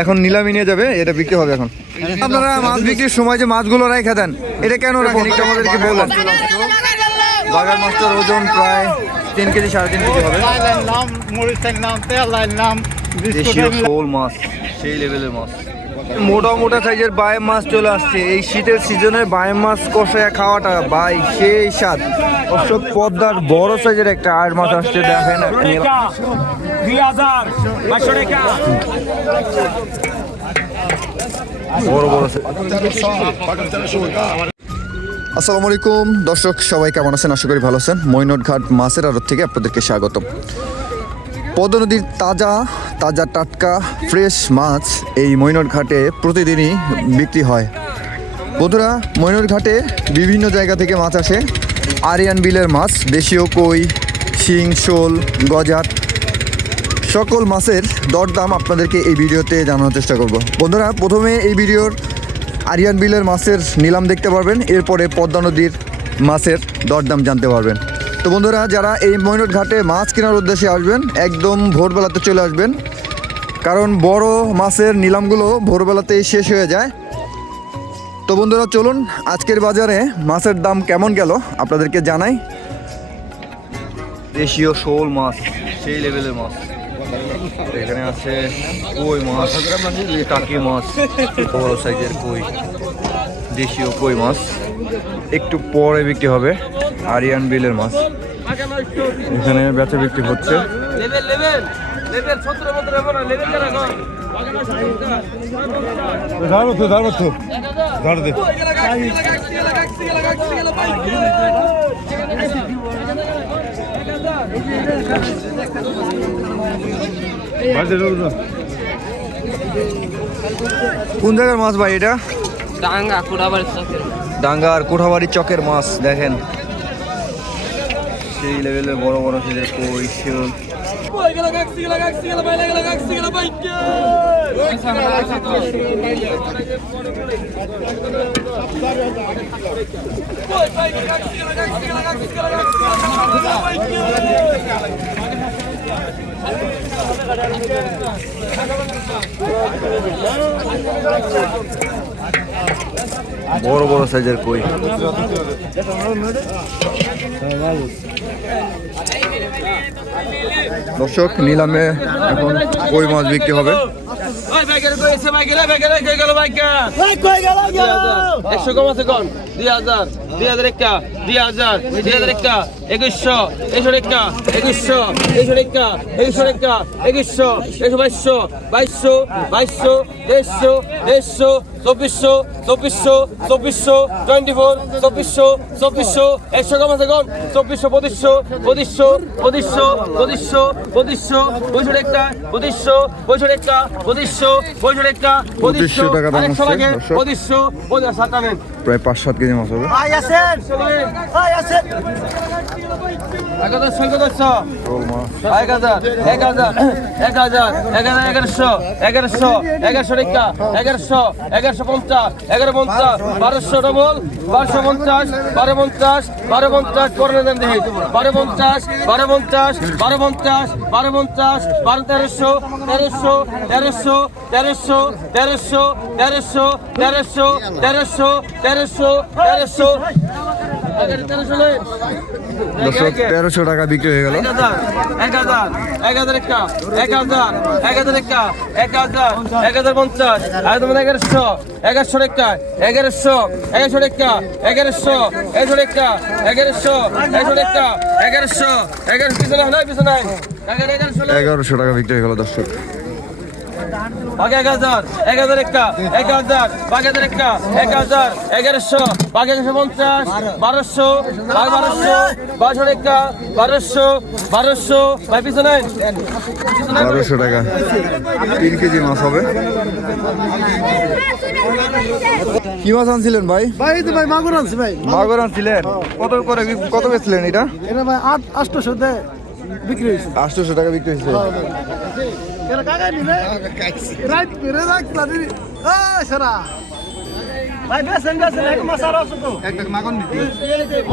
এখন নিলামি নিয়ে যাবে এটা বিক্রি হবে এখন। আপনারা মাছ বিক্রির সময় যে মাছগুলো রেখে দেন এটা কেন রাখেন? একটু আমাদেরকে বলবেন। বাগার মাছটার ওজন প্রায় তিন কেজি সাড়ে তিন কেজি হবে। নাম মরিচের নাম তেল নাম দেশীয় শোল মাছ সেই লেভেলের মাছ। মোটা মোটা সাইজের বায়ে মাছ চলে আসছে। এই শীতের সিজনে বায়ে মাছ কষায় খাওয়াটা বাই সেই স্বাদ। অবশ্য পদ্মার বড় সাইজের একটা আর মাছ আসছে, দেখেন আসসালামু আলাইকুম। দর্শক, সবাই কেমন আছেন? আশা করি ভালো আছেন। মৈনট ঘাট মাছের আড়ত থেকে আপনাদেরকে স্বাগতম। পদ্মা নদীর তাজা তাজা টাটকা, ফ্রেশ মাছ এই মৈনট ঘাটে প্রতিদিনই বিক্রি হয়। বন্ধুরা মৈনট ঘাটে বিভিন্ন জায়গা থেকে মাছ আসে। আরিয়ান বিলের মাছ, দেশীয় কই, শিং, শোল গজাট সকল মাছের দরদাম আপনাদেরকে এই ভিডিওতে জানানোর চেষ্টা করব। বন্ধুরা, প্রথমে এই ভিডিওর আরিয়ান বিলের মাছের নিলাম দেখতে পারবেন, এরপরে পদ্মা নদীর মাছের দরদাম জানতে পারবেন। তো বন্ধুরা, যারা এই ময়নট ঘাটে মাছ কেনার উদ্দেশ্যে আসবেন, একদম ভোরবেলাতে চলে আসবেন। কারণ বড় মাছের নিলামগুলো ভোরবেলাতেই শেষ হয়ে যায়। তো বন্ধুরা, চলুন আজকের বাজারে মাছের দাম কেমন গেল আপনাদেরকে জানাই। দেশীয় শোল মাছ, সেই লেভেলের মাছ। এখানে আছে কই মাছ, টাকি মাছ বড় সাইজের কই, দেশীয় কই মাছ। একটু পরে বিক্রি হবে। আরিয়ান বিলের মাছ। এখানে বেচা বিক্রি হচ্ছে। কোন জায়গার মাছ ভাই এটা? ডাঙ্গা কোঠাবাড়ির চকের। ডাঙ্গা আর চকের মাছ দেখেন। সেই লেভেলের বড় বড় সাইজের কই শিওল বড় বড় সাইজের কই? দর্শক, নিলামে এখন কই মাছ বিক্রি হবে? একশো কম আছে কোন দুই হাজার দুই হাজার একটা, দুই হাজার দুই হাজার একটা। একুশশো একুশশো একটা একুশশো একুশশো একটা একুশশো একটা একুশশো একশো বাইশশো বাইশশো বাইশশো দেড়শো দেড়শো চব্বিশশো চব্বিশশো চব্বিশশো টোয়েন্টি ফোর চব্বিশশো চব্বিশশো একশো কম আছে কোন? চব্বিশশো পঁচিশশো পঁচিশশো পঁচিশশো পঁচিশশো পঁচিশশো পঁচিশশো একটা পঁচিশশো পঁচিশশো একটা পঁচিশশো পঁচিশশো একটা পঁচিশশো 2500 টাকা দাম আরেকশো লাগে পঁচিশশো পঁচিশ সাত টাকা প্রায় পাঁচ সাত কেজি মাছ হবে। এগারোশো এগারোশো এগারোশো রেখা এগারোশো এগারোশো পঞ্চাশ এগারো পঞ্চাশ বারোশো ডবল বারোশো পঞ্চাশ বারো পঞ্চাশ বারো পঞ্চাশ করে দেন দেখি। বারো পঞ্চাশ বারো পঞ্চাশ বারো পঞ্চাশ বারো পঞ্চাশ বারো তেরোশো তেরোশো তেরোশো তেরোশো তেরোশো তেরোশো তেরোশো তেরোশো তেরোশো তেরোশো তেরোশো। দর্শক তেরোশো টাকা বিক্রি হয়ে গেল। এক হাজার এক হাজার একটা এক হাজার এক হাজার একটা এক হাজার এক হাজার পঞ্চাশ। আর তোমার এগারোশো এগারোশো একটা এগারোশো এগারোশো একটা এগারোশো এগারোশো একটা এগারোশো এগারোশো একটা এগারোশো এগারোশো পিছনে নয় পিছনে এগারো এগারোশো এগারোশো টাকা বিক্রি হয়ে গেল দর্শক। বাকি এক হাজার এক হাজার একটা এক হাজার বাকি হাজার একটা এক হাজার এগারোশো বাকি একশো পঞ্চাশ বারোশো বারো বারোশো বারোশো একটা বারোশো বারোশো। ভাই পিছনে বারোশো টাকা। তিন কেজি মাছ হবে। কি মাছ আনছিলেন ভাই? ভাই তো ভাই মাগুর আনছি ভাই। মাগর আনছিলেন? কত করে কত বেচলেন এটা? এটা ভাই আট আটশোশো দেয় বিক্রি হয়েছে। আটশোশো টাকা বিক্রি হয়েছে।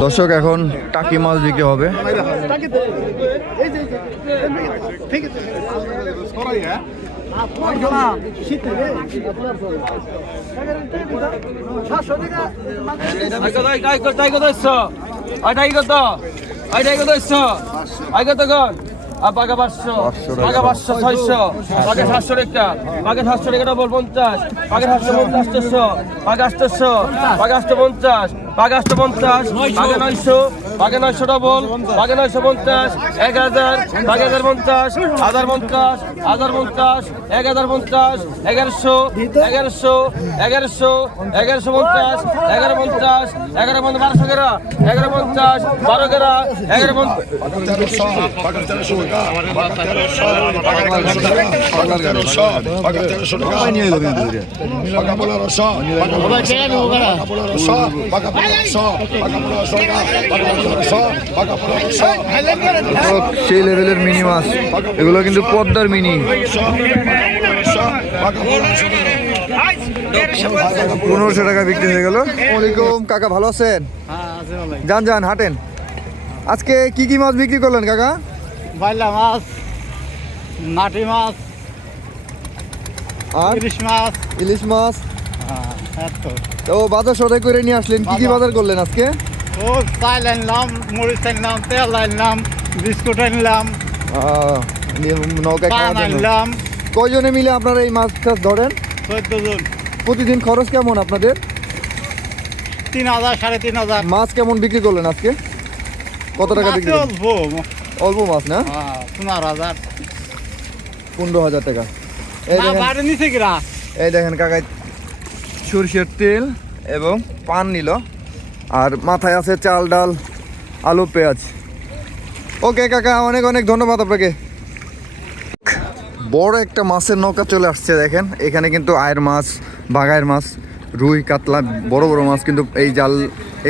দর্শক এখন টাকি মাছ বিক্রি হবে আইটা কত আইটা কত আইটা কত আইটা কত বাগা পাঁচশো। বাগা পাঁচশো ছয়শো। বাগা সাতশো রেখা বাগা সাতশো রেখা ডবল পঞ্চাশ। বাগা সাতশো পঞ্চাশ আটশো বাগা আটশো বাগা আটশো পঞ্চাশ। বাগা আটশো পঞ্চাশ বাগা নয়শো বাগা নয়শো ডবল বাগা নয়শো পঞ্চাশ এক হাজার বাগা হাজার পঞ্চাশ হাজার পঞ্চাশ হাজার পঞ্চাশ এক হাজার পঞ্চাশ এগারোশো এগারোশো এগারোশো এগারোশো পঞ্চাশ এগারো পঞ্চাশ এগারো পঞ্চাশ বারোশো গেরা এগারো পঞ্চাশ বারো গেরা এগারো পঞ্চাশ সেই লেভেলের মিনি মাছ। এগুলো কিন্তু পদ্মার মিনি পনেরোশো টাকা বিক্রি হয়ে গেল। ওয়ালাইকুম কাকা ভালো আছেন? যান যান হাঁটেন। আজকে কি কি মাছ বিক্রি করলেন কাকা? বাইলা মাছ মাটি মাছ আর? ইলিশ মাছ। ইলিশ মাছ। হ্যাঁ, এত। তো বাজার সদাই করে নিয়ে আসলেন কি কি বাজার করলেন আজকে? ও চাল আনলাম মরিচ আনলাম তেল আনলাম বিস্কুট আনলাম জন্য। আনলাম। কয়জনে মিলে আপনারা এই মাছ টাছ ধরেন? চোদ্দ জন প্রতিদিন খরচ কেমন আপনাদের? তিন হাজার সাড়ে তিন হাজার। মাছ কেমন বিক্রি করলেন আজকে? কত টাকা বিক্রি অল্প। অল্প মাছ না? হ্যাঁ, পনেরো হাজার। পনেরো হাজার টাকা। এই দেখেন। এই দেখেন কাকা সরষের তেল এবং পান নিল। আর মাথায় আছে চাল, ডাল, আলু, পেঁয়াজ। ওকে কাকা, অনেক অনেক ধন্যবাদ আপনাকে। বড় একটা মাছের নৌকা চলে আসছে, দেখেন। এখানে কিন্তু আয়ের মাছ বাঘায়ের মাছ, রুই, কাতলা, বড় বড় মাছ কিন্তু এই জাল,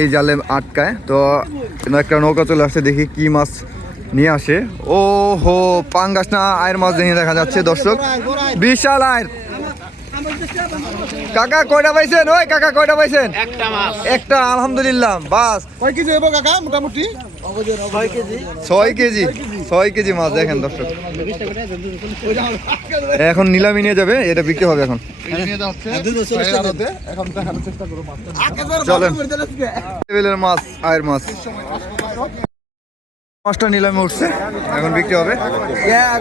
এই জালে আটকায়। তো একটা নৌকা চলে আসছে, দেখি কি মাছ নিয়ে আসে। ও হো পাঙ্গাস না, আয়ের মাছ দেখে দেখা যাচ্ছে, দর্শক। বিশাল আয়ের। কাকা কয়টা পাইছেন? ওই কাকা কয়টা পাইছেন? একটা মাছ। একটা আলহামদুলিল্লাহ বাস। কয় কেজি হইব কাকা? মোটামুটি? ছয় কেজি। ছয় কেজি মাছ দেখেন দর্শক। এখন নিলামি নিয়ে যাবে এটা বিক্রি হবে এখন। চলেন। মাছ আয়ের মাছ। মাছটা নিলামে উঠছে। এখন বিক্রি হবে?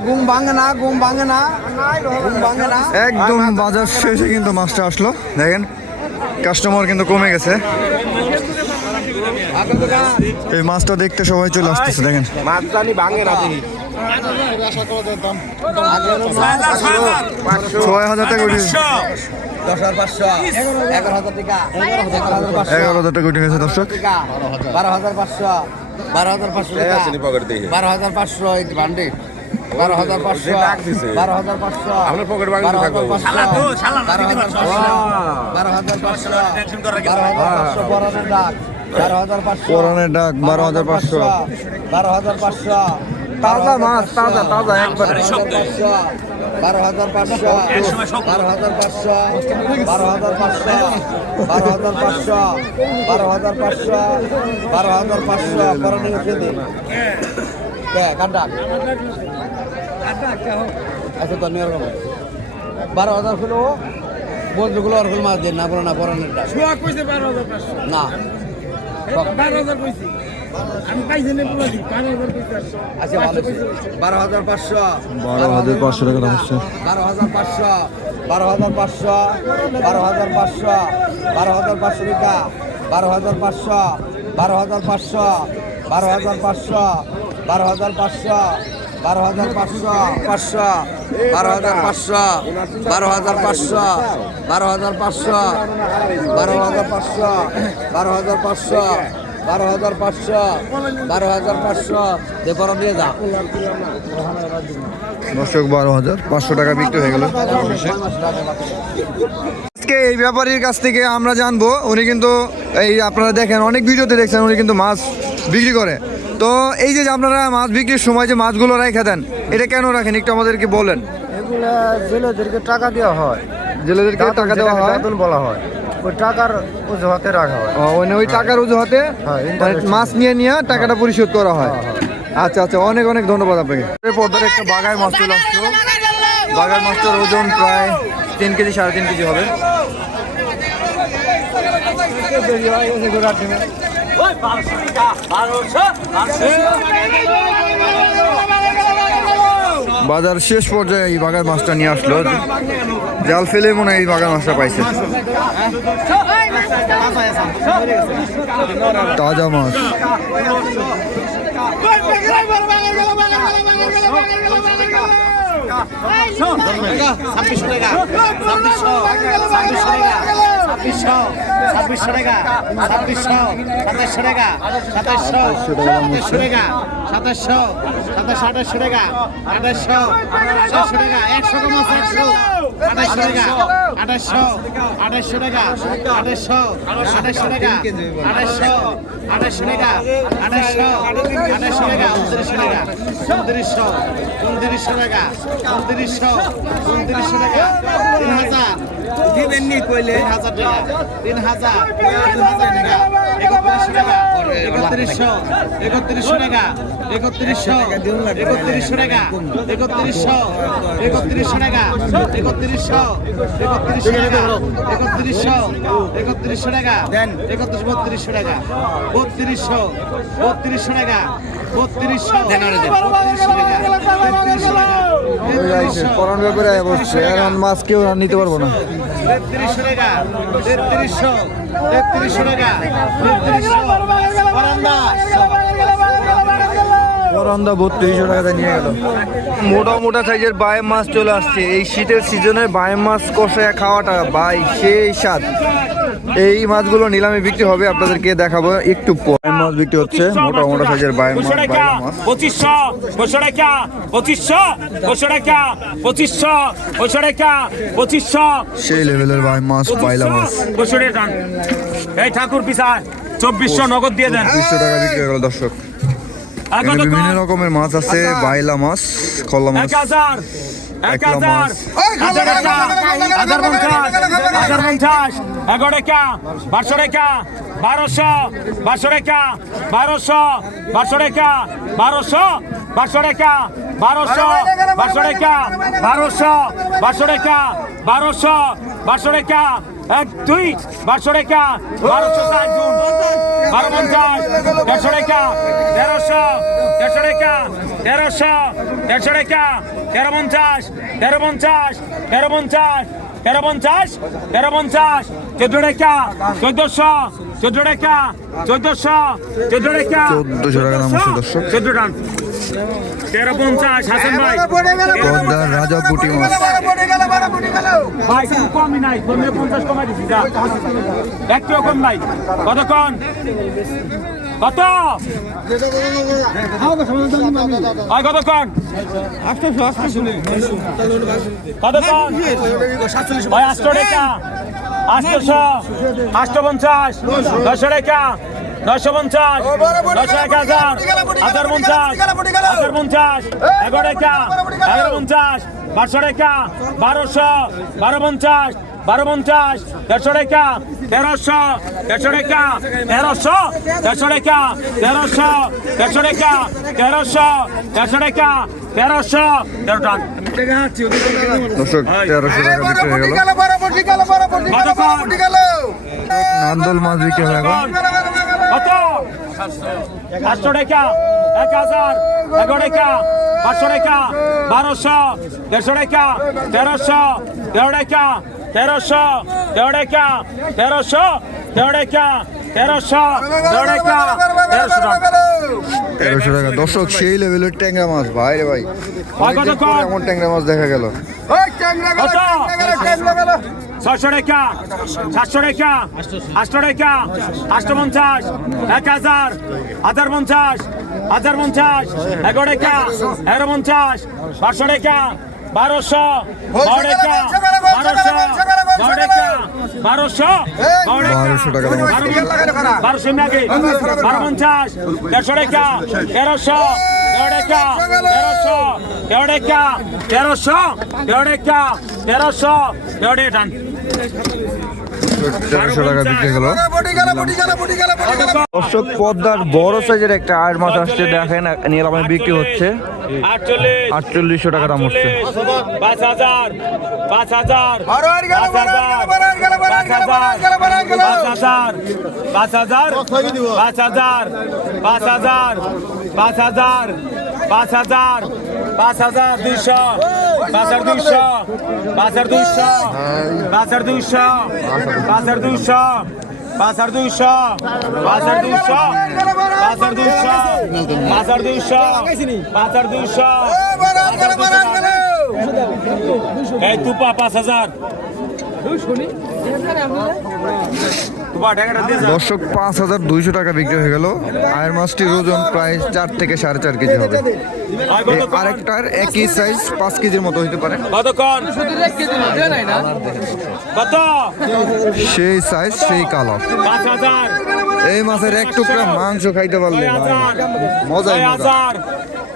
ঘুম ভাঙে না ঘুম ভাঙে না। ঘুম ভাঙে না। একদম বাজার শেষে কিন্তু মাছটা আসলো। দেখেন কাস্টমার কিন্তু কমে গেছে। এই মাছটা দেখতে সবাই চলে আসতেছে দেখেন। ছয় হাজার টাকা উঠে দশ হাজার পাঁচশো। এগারো হাজার টাকা। এগারো হাজার টাকা উঠে গেছে দর্শক। বারো হাজার পাঁচশো। বারো হাজার পাঁচশো বারো হাজার পাঁচশো এই বান্ডি বারো হাজার পাঁচশো বারো হাজার পাঁচশো আপনার পকেট বারো হাজার পাঁচশো বারো হাজার পাঁচশো বারো হাজার পাঁচশো বারো হাজার পাঁচশো বারো হাজার পাঁচশো বারো হাজার পাঁচশো তাজা মাছ তাজা তাজা একবারে। বারো হাজার পাঁচশো। বারো হাজার পাঁচশো বারো হাজার পাঁচশো। বারো হাজার পাঁচশো বারো হাজার পাঁচশো বারো হাজার পাঁচশো পরানি উঠে দিন কাটা আচ্ছা তো নিয়ে বারো হাজার হলো বন্ধুগুলো ওরকম মাছ দিন না বলো না পরানের ডাক না আচ্ছা ভালো বারো হাজার পাঁচশো বারো হাজার পাঁচশো টাকা বারো হাজার পাঁচশো বারো হাজার পাঁচশো বারো হাজার পাঁচশো বারো হাজার পাঁচশো টাকা বারো হাজার পাঁচশো বারো হাজার পাঁচশো বারো হাজার পাঁচশো বারো হাজার পাঁচশো বারো হাজার পাঁচশো পাঁচশো বারো হাজার পাঁচশো বারো হাজার পাঁচশো বারো হাজার পাঁচশো বারো হাজার পাঁচশো বারো হাজার পাঁচশো বারো হাজার পাঁচশো বারো হাজার পাঁচশো। দেখো নিয়ে যা। দর্শক বারো হাজার পাঁচশো টাকা বিক্রি হয়ে গেল। আজকে এই ব্যাপারীর কাছ থেকে আমরা জানব উনি কিন্তু এই আপনারা দেখেন অনেক ভিডিওতে দেখছেন উনি কিন্তু মাছ বিক্রি করে। তো এই যে আপনারা মাছ বিক্রির সময় যে মাছগুলো রেখে দেন এটা কেন রাখেন? একটু আমাদেরকে বলেন। এগুলা জেলেদেরকে টাকা দেওয়া হয়। জেলেদেরকে টাকা দেওয়া হয়? বলা হয়। ওই টাকার অজুহাতে রাখা হয়। মানে ওই টাকার অজুহাতে হ্যাঁ, মানে মাছ নিয়ে নিয়ে টাকাটা পরিশোধ করা হয়। আচ্ছা আচ্ছা অনেক অনেক ধন্যবাদ আপনাকে। পর্দার একটা বাগায় মাছ চলে আসলো। বাগার মাছটার ওজন প্রায় তিন কেজি সাড়ে তিন কেজি হবে। বাজার শেষ পর্যায়ে এই বাগার মাছটা নিয়ে আসলো জাল ফেলে মনে হয় এই বাগার মাছটা পাইছে তাজা মাছ ছাব্বিশশো টাকা ছাব্বিশশো টাকা ছাব্বিশশো টাকা সাতাশশো টাকা সাতাশশো সাতাশশো টাকা সাতাশশো সাতাশশো আঠাশশো টাকা আঠাশশো আঠাশশো টাকা, একশো কম একশো। আঠাশশো টাকা আঠাশশো আঠাশশো টাকা আঠাশশো আঠাশশো টাকা আঠাশশো আঠাশশো টাকা আঠাশশো আঠাশশো টাকা উনত্রিশশো টাকা উনত্রিশশো উনত্রিশশো টাকা উনত্রিশশো উনত্রিশশো টাকা, তিন হাজার দিবেননি কইলে? তিন হাজার টাকা। একত্রিশশো। টাকা একত্রিশশো। একত্রিশশো। টাকা একত্রিশশো। একত্রিশশো। টাকা একত্রিশশো। একত্রিশশো। টাকা একত্রিশশো। একত্রিশশো। টাকা একত্রিশশো। একত্রিশশো টাকা দেন একত্রিশ বত্রিশশো। টাকা বত্রিশশো। বত্রিশশো টাকা বত্রিশশো বত্রিশশো। টাকা তেত্রিশশো টাকা পরান ব্যাপারে বসছে। এখন মাছ কেউ নিতে পারব না। তেত্রিশশো টাকা তেত্রিশশো তেত্রিশশো টাকা তেত্রিশশো। বারান্দা। বত্রিশশো টাকাতে নিয়ে গেল। মোটা মোটা সাইজের বায় মাছ চলে আসছে। এই শীতের সিজনে বায়ে মাছ কষে খাওয়াটা বাই সেই স্বাদ। এই মাছগুলো নিলামে বিক্রি হবে আপনাদেরকে দেখাবো একটু পর মাছ বিক্রি হচ্ছে মোটা মোটা সাইজের বায়ে মাছ পঁচিশশো পঁচিশশো টাকা পঁচিশশো পঁচিশশো টাকা পঁচিশশো পঁচিশশো টাকা পঁচিশশো সেই লেভেলের বায়ে মাছ বাইলা মাছ পঁচিশশো টাকা এই ঠাকুর পিসার চব্বিশশো নগদ দিয়ে দেন দুইশো টাকা বিক্রি হয়ে গেল দর্শক এখানে বিভিন্ন রকমের মাছ আছে বাইলা মাছ খল্লা মাছ এক হাজার এক একলা হাজার মাছ। হাজার পঞ্চাশ হাজার পঞ্চাশ এগারো টাকা বারোশো টাকা বারোশো বারোশো টাকা বারোশো বারোশো টাকা বারোশো বারোশো টাকা বারোশো বারোশো টাকা বারোশো বারোশো টাকা বারোশো বারোশো টাকা এক দুই বারোশো টাকা বারোশো ষাট গুণ বারো পঞ্চাশ দেড়শো টাকা তেরোশো দেড়শো টাকা তেরোশো দেড়শো টাকা তেরো পঞ্চাশ তেরো পঞ্চাশ তেরো পঞ্চাশ তেরো পঞ্চাশ তেরো পঞ্চাশ চোদ্দ টাকা চোদ্দশো চোদ্দ টাকা চোদ্দশো চোদ্দ টাকা চোদ্দ টান। তেরো পঞ্চাশ হাসান ভাই। রাজা পুটি মাছ। ভাই কমই নাই কমে পঞ্চাশ কমাই দিচ্ছি একটু কম নাই। কতক্ষণ? কত? হয় কতক্ষণ কতক্ষণ ভাই আটশো টাকা। আটশোশো আটশো পঞ্চাশ নশো টাকা। নশো পঞ্চাশ নশো এক হাজার হাজার পঞ্চাশ হাজার পঞ্চাশ, এগারো টাকা, এগারো পঞ্চাশ বারোশো টাকা বারোশো বারো পঞ্চাশ বারো পঞ্চাশ দেড়শো টাকা তেরোশো দেড়শো টাকা তেরোশো দেড়শো টাকা তেরোশো দেড়শো টাকা তেরোশো দেড়শো টাকা। তেরোশো তেরো টাকা নান্দল মাছ বিক্রি কত? পাঁচশো টাকা এক হাজার এগারো টাকা পাঁচশো টাকা বারোশো দেড়শো টাকা তেরোশো তেরো টাকা তেরোশো তেরো টাকা তেরোশো তেরো টাকা তেরোশো তেরো টাকা। তেরোশো টাকা। তেরোশো টাকা দর্শক সেই লেভেলের ট্যাংরা মাছ ভাই রে ভাই। এমন ট্যাংরা মাছ দেখা গেল। ছয়শো টাকা সাতশো টাকা আটশো টাকা আটশো পঞ্চাশ এক হাজার হাজার পঞ্চাশ হাজার পঞ্চাশ এগারো টাকা এগারো পঞ্চাশ পাঁচশো টাকা বারোশো বারো টাকা বারোশো বারো টাকা বারোশো বারোশো টাকা দাম আছে। বারোশো আগে বারো পঞ্চাশ দেড়শো টাকা তেরোশো তেরো টাকা তেরোশো তেরো টাকা তেরোশো তেরো টাকা তেরোশো তেরো টাকা টান তেরোশো দর্শক পদ্মার বড় সাইজের একটা আয়ের মাছ আসছে দেখেন নিলামে বিক্রি হচ্ছে আটচল্লিশ আটচল্লিশশো টাকা দাম হচ্ছে পাঁচ হাজার পাঁচ হাজার পাঁচ হাজার পাঁচ হাজার পাঁচ হাজার দুইশো পাঁচ হাজার দুইশো পাঁচ হাজার দুইশো পাঁচ হাজার দুইশো পাঁচ হাজার দুইশো পাঁচ হাজার দুইশো পাঁচ হাজার দুইশো পাঁচ হাজার দুইশো পাঁচ হাজার দুইশো পাঁচ হাজার দুইশো এই তুপা পাঁচ হাজার। দর্শক পাঁচ হাজার দুইশো টাকা বিক্রি হয়ে গেল। আয়ের মাছটির ওজন প্রায় চার থেকে সাড়ে চার কেজি হবে? আরেকটার একই সাইজ পাঁচ কেজির মতো হতে পারে। সেই সাইজ সেই কালার এই মাছের এক টুকরা মাংস খাইতে পারলে মজা। ছয় হাজার।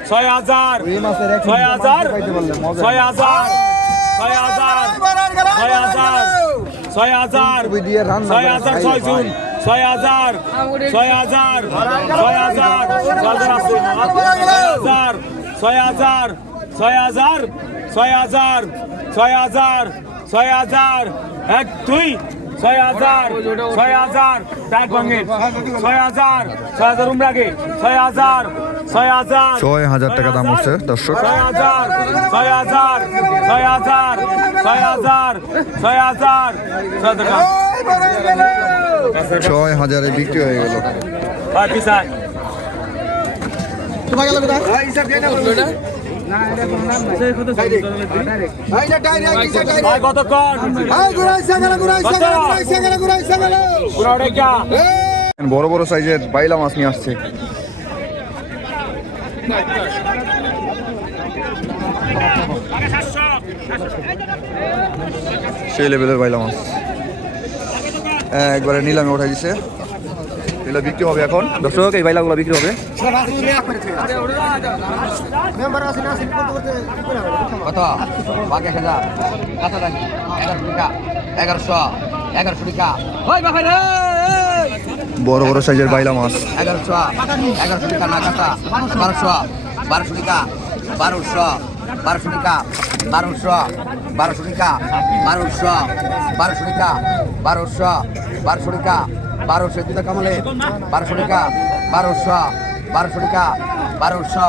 ছয় হাজার। ছয় হাজার। ছয় হাজার। ছয় হাজার। ছয় হাজার ছয় হাজার ছয় জুন। ছয় হাজার ছয় হাজার ছয় হাজার ছয় হাজার ছয় হাজার ছয় হাজার ছয় হাজার ছয় হাজার এক দুই ছয় হাজার ছয় হাজার টাক ভাঙে ছয় হাজার ছয় হাজার উমরাগে ছয় হাজার ছয় হাজার। টাকা দাম হচ্ছে দর্শক। ছয় হাজারে। বিক্রি হয়ে গেল। বড় বড় সাইজের বাইলা মাছ নিয়ে আসছে। সেই লেভেলের বাইলা মাছ। হ্যাঁ, একবারে নিলামে উঠাই দিছে। এগুলো বিক্রি হবে এখন। দর্শক এই বাইলাগুলো বিক্রি হবে। কত? বাকি এক হাজার। কত এগারোশো টাকা এগারোশো এগারোশো টাকা। ওই বাবা রে বড় বড় সাইজের বাইলা মাছ। এগারোশো এগারোশো টাকা না কাটা বারোশো বারোশো টাকা, বারোশো বারোশো টাকা, বারোশো বারোশো টাকা, বারোশো বারোশো টাকা, বারোশো বারোশো টাকা, বারোশো দুটা কামালে, বারোশো টাকা, বারোশো বারোশো টাকা, বারোশো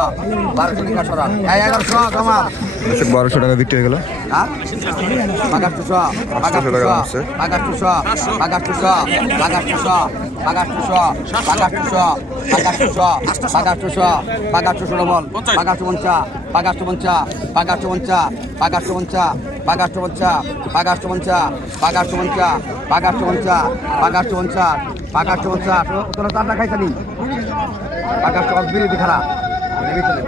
বারোশো টাকা সরান। এগারোশো, কামাল। দর্শক বারোশো টাকা বিক্রি হয়ে গেল। হ্যাঁ? ভিতরে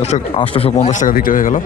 দর্শক আটশোশো পঞ্চাশ টাকা বিক্রি হয়ে গেল।